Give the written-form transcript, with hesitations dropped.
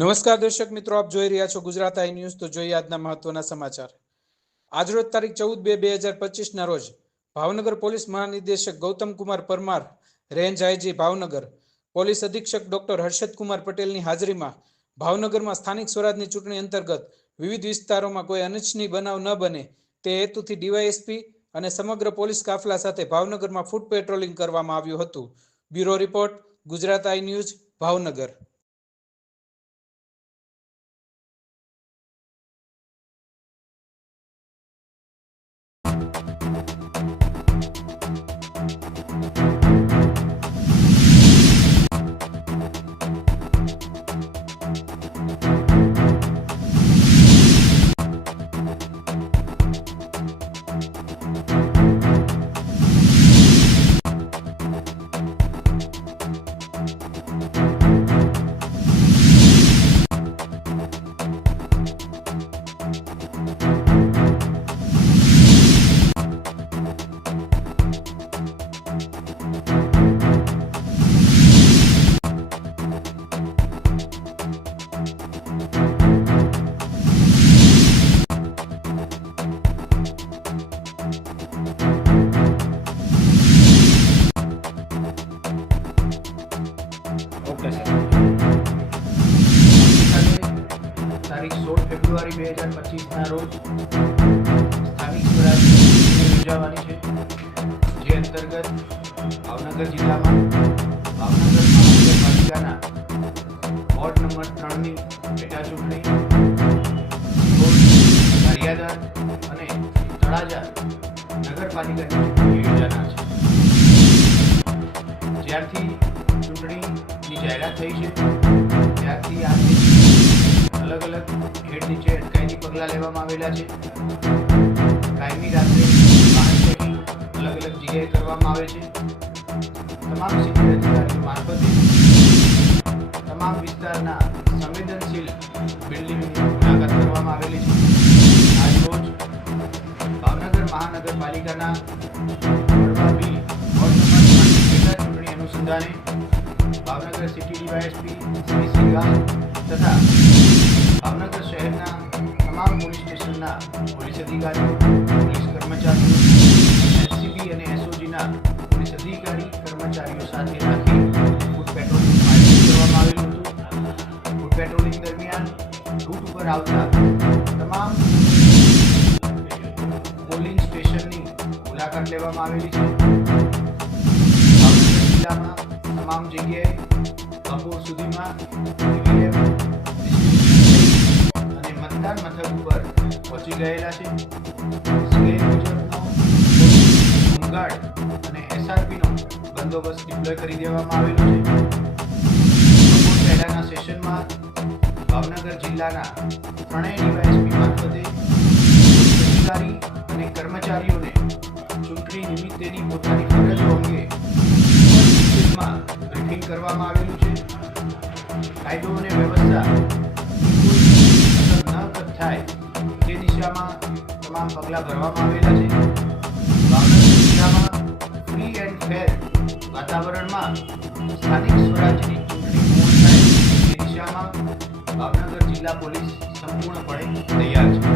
નમસ્કાર દર્શક મિત્રો, આપ જોઈ રહ્યા છો ગુજરાત આઈ ન્યૂઝ। તો જોઈએ આજના મહત્વના સમાચાર। આજરોજ તારીખ 14/2/2025 રોજ ભાવનગર પોલીસ મહાનિદેશક Gautam Kumar Parmar, range IG Bhavnagar, police અધિક્ષક ડોક્ટર હર્ષદ કુમાર પટેલની હાજરીમાં ભાવનગરમાં સ્થાનિક સ્વરાજની ચૂંટણી અંતર્ગત વિવિધ વિસ્તારોમાં કોઈ અનિચ્છનીય બનાવ ન બને તે હેતુથી ડીવાયએસપી અને સમગ્ર પોલીસ કાફલા સાથે ભાવનગરમાં ફૂટ પેટ્રોલિંગ કરવામાં આવ્યું હતું। બ્યુરો રિપોર્ટ, ગુજરાત આઈ ન્યૂઝ, ભાવનગર। તારીખ 16 ફેબ્રુઆરી 2025 રોજ સ્થાનિક સ્વરાજની યોજાવાની છે, જે અંતર્ગત ભાવનગર જિલ્લામાં ભાવનગર મહાનગરપાલિકાના વોર્ડ નંબર 3ની પેટા ચૂંટણી, ગારિયાધાર અને તળાજા નગરપાલિકાની ચૂંટણી યોજાનાર છે। જ્યારથી ચૂંટણીની જાહેરાત થઈ છે ત્યારથી આજની અલગ અલગ હેડ નીચે અટકાયતી પગલાં લેવામાં આવેલા છે। કાયમી રાત્રે વાહન ચેકિંગ અલગ અલગ જગ્યાએ કરવામાં આવે છે। તમામ સિનિયર અધિકારીઓ મારફતે તમામ વિસ્તારના સંવેદનશીલ બિલ્ડિંગની મુલાકાત કરવામાં આવેલી છે। આજરોજ ભાવનગર મહાનગરપાલિકાના વડવાબી વોર્ડ નંબર 3ની પેટા ચૂંટણી અનુસંધાને ભાવનગર સિટી ડીવાયએસપી શ્રી સિંઘાલ તથા ભાવનગર શહેરના તમામ પોલીસ સ્ટેશનના પોલીસ અધિકારીઓ, પોલીસ કર્મચારીઓ, એસસીબી અને એસઓજીના પોલીસ અધિકારી કર્મચારીઓ સાથે રાખી ફૂટ પેટ્રોલિંગનું આયોજન કરવામાં આવેલું હતું। ફૂટ પેટ્રોલિંગ દરમિયાન રૂટ ઉપર આવતા તમામ પોલિંગ સ્ટેશનની મુલાકાત લેવામાં આવેલી છે। ભાવનગર જિલ્લામાં તમામ જગ્યાએ બપોર સુધીમાં ઈવીએમ અને મતદાન મથક ઉપર પહોંચી ગયેલા છે। સ્કેલ મુજબનો હોમગાર્ડ અને એસઆરપીનો બંદોબસ્ત ડિપ્લોય કરી દેવામાં આવેલો છે। બપોર પહેલાના સેશનમાં ભાવનગર જિલ્લાના ત્રણેય ડીવાયએસપી મારફતે અધિકારી અને કર્મચારીઓને ચૂંટણી નિમિત્તેની પોતાની ફરજો અંગે બ્રીફિંગ કરવામાં આવેલું છે। કાયદો અને વ્યવસ્થા ન થાય તે દિશામાં તમામ પગલાં ભરવામાં આવેલા છે। ભાવનગર જિલ્લામાં ફ્રી એન્ડ ફેર વાતાવરણમાં સ્થાનિક સ્વરાજની ચૂંટણી પૂર્ણ થાય તે દિશામાં ભાવનગર જિલ્લા પોલીસ સંપૂર્ણપણે તૈયાર છે।